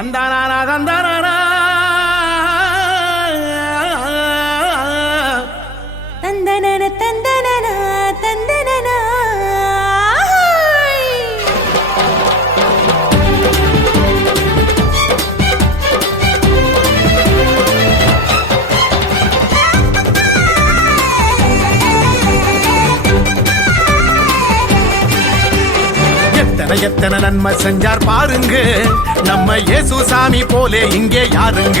தந்தானா தந்தானா எத்தனை நன்மை செஞ்சார் பாருங்க. நம்ம இயேசு சாமி போலே இங்கே யாருங்க?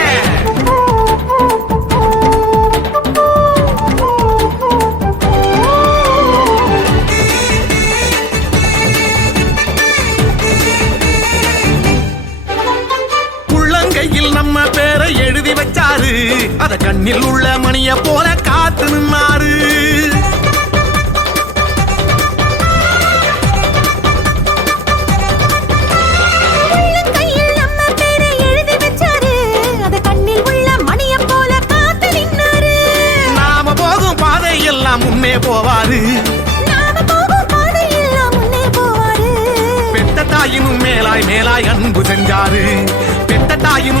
எழுதி வச்சாரு. அத கண்ணில் உள்ள மணிய போல காத்து நின்னாரு. முன்னே போவாரு. பெத்த தாயினும் மேலாய் மேலாய் அன்பு செஞ்சாரு. பெத்த தாயினும்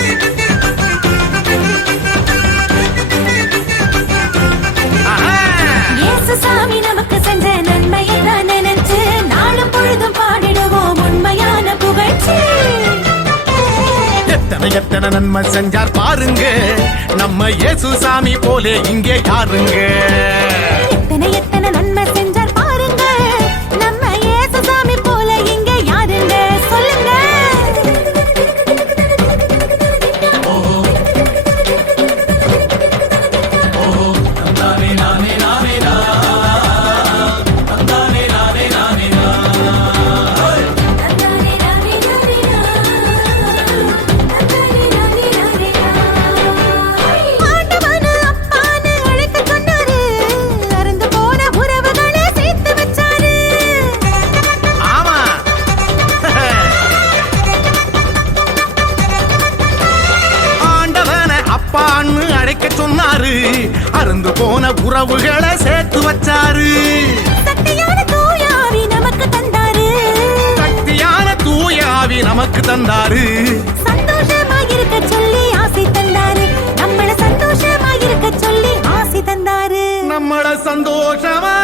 எத்தனை எத்தனை நன்மை செஞ்சார் பாருங்க. நம்ம இயேசு சாமி போலே இங்கே யாருங்க? எத்தனை அழைக்க சொன்னாரு அருந்து போன உறவுகளை சேர்த்து வச்சாரு சக்தியான தூயாவி நமக்கு தந்தாரு. தந்தாரு சந்தோஷமாயிருக்கச் சொல்லி ஆசை தந்தாரு. நம்மள சந்தோஷமாயிருக்கச் சொல்லி ஆசை தந்தாரு. நம்மள சந்தோஷமா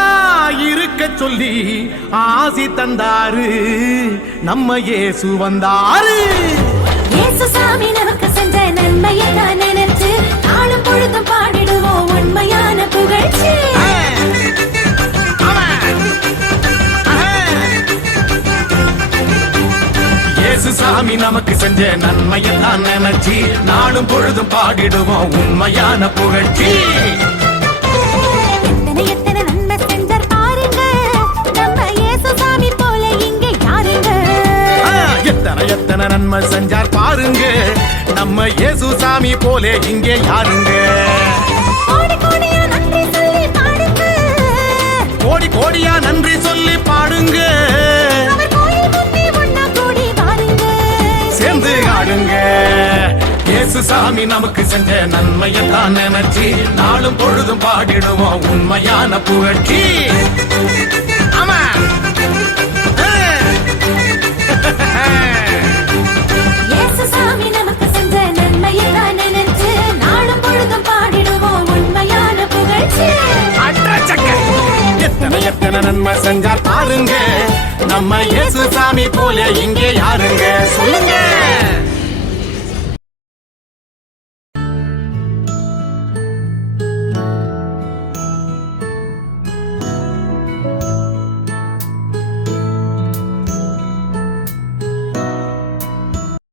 இருக்க சொல்லி ஆசி தந்தாரு நம்ம இயேசு வந்தாரு இயேசுசாமி நமக்கு செஞ்ச நன்மையெல்லாம் இயேசு சாமி நமக்கு செஞ்ச நன்மையெல்லாம் நினைச்சு நாளும் பொழுதும் பாடிடுவோம் உண்மையான புகழ்ச்சி. எத்தனை எத்தனை நன்மை செஞ்சார் பாருங்க. நம்ம இயேசு சாமி போலே இங்கே யாருங்க? இயேசு சாமி நமக்கு செஞ்ச நன்மையத்தான் நினைச்சு நாளும் பொழுதும் பாடிடுவோம் உண்மையான புகழ்ச்சி. ஆமா. இயேசுசாமி நமக்கு செஞ்ச நன்மையெல்லாம் நினைச்சு நாளும் பொழுதும் பாடிடுவோம் உண்மையான புகழ்ச்சி. அட்ரச்சக்க. எத்தனை எத்தனை நன்மை செஞ்சார் பாருங்க. நம்ம இயேசு சாமி போல இங்கே யாருங்க? சொல்லுங்க.